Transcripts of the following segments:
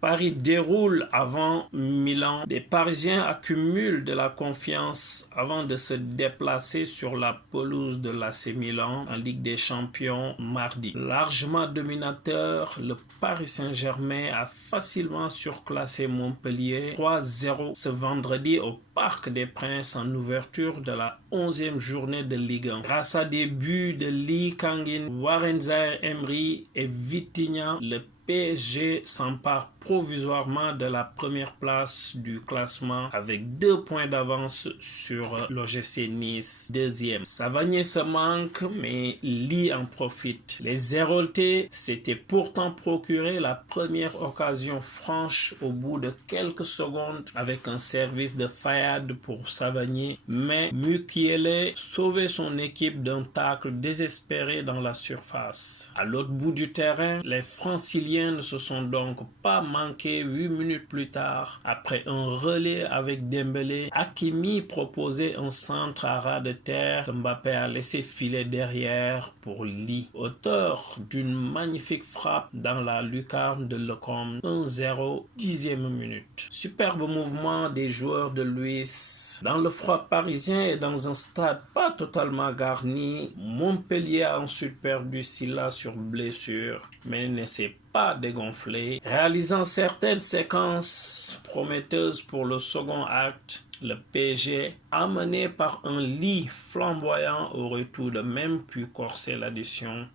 Paris déroule avant Milan. Les Parisiens accumulent de la confiance avant de se déplacer sur la pelouse de l'AC Milan en Ligue des Champions mardi. Largement dominateur, le Paris Saint-Germain a facilement surclassé Montpellier 3-0 ce vendredi au Parc des Princes en ouverture de la 11e journée de Ligue 1. Grâce à des buts de Lee Kang-in, Warren Zaïre-Emery et Vitinha, le PSG s'empare provisoirement de la première place du classement avec 2 points d'avance sur l'OGC Nice, deuxième. Savanier se manque, mais Lee en profite. Les Héroltais s'étaient pourtant procuré la première occasion franche au bout de quelques secondes avec un service de Fayad pour Savanier, mais Mukiele sauvait son équipe d'un tacle désespéré dans la surface. À l'autre bout du terrain, les Franciliens ne se sont donc pas manqués 8 minutes plus tard. Après un relais avec Dembélé, Hakimi proposait un centre à ras de terre que Mbappé a laissé filer derrière pour Lee. Auteur d'une magnifique frappe dans la lucarne de Lecomte, 1-0, 10e minute. Superbe mouvement des joueurs de Luis. Dans le froid parisien et dans un stade pas totalement garni, Montpellier a ensuite perdu Sylla sur blessure, mais ne s'est pas dégonflé. Réalisant certaines séquences prometteuses pour le second acte, le PSG, amené par un Lee flamboyant au retour de même pu corser l'addition,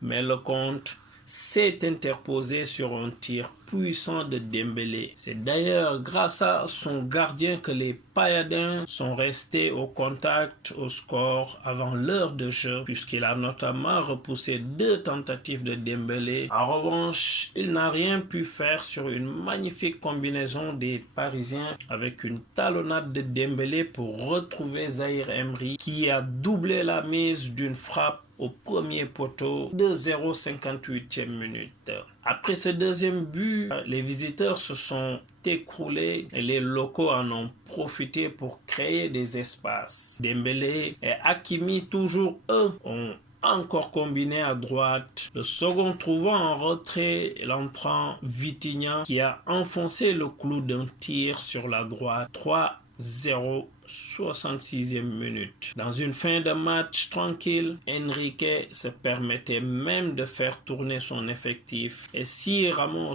mais le compte s'est interposé sur un tir puissant de Dembélé. C'est d'ailleurs grâce à son gardien que les Payadins sont restés au contact au score avant l'heure de jeu, puisqu'il a notamment repoussé 2 tentatives de Dembélé. En revanche, il n'a rien pu faire sur une magnifique combinaison des Parisiens avec une talonnade de Dembélé pour retrouver Zaïre-Emery qui a doublé la mise d'une frappe au premier poteau, 2-0, 58e minute. Après ce deuxième but, les visiteurs se sont écroulés et les locaux en ont profité pour créer des espaces. Dembélé et Hakimi, toujours eux, ont encore combiné à droite, le second trouvant en retrait l'entrant Vitinha qui a enfoncé le clou d'un tir sur la droite, 3-0, 66e minute. Dans une fin de match tranquille, Enrique se permettait même de faire tourner son effectif. Et si Ramos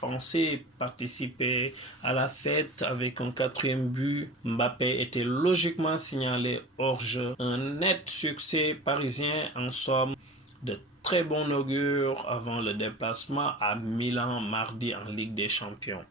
pensait participer à la fête avec un 4e but, Mbappé était logiquement signalé hors jeu. Un net succès parisien en somme, de très bon augure avant le déplacement à Milan mardi en Ligue des Champions.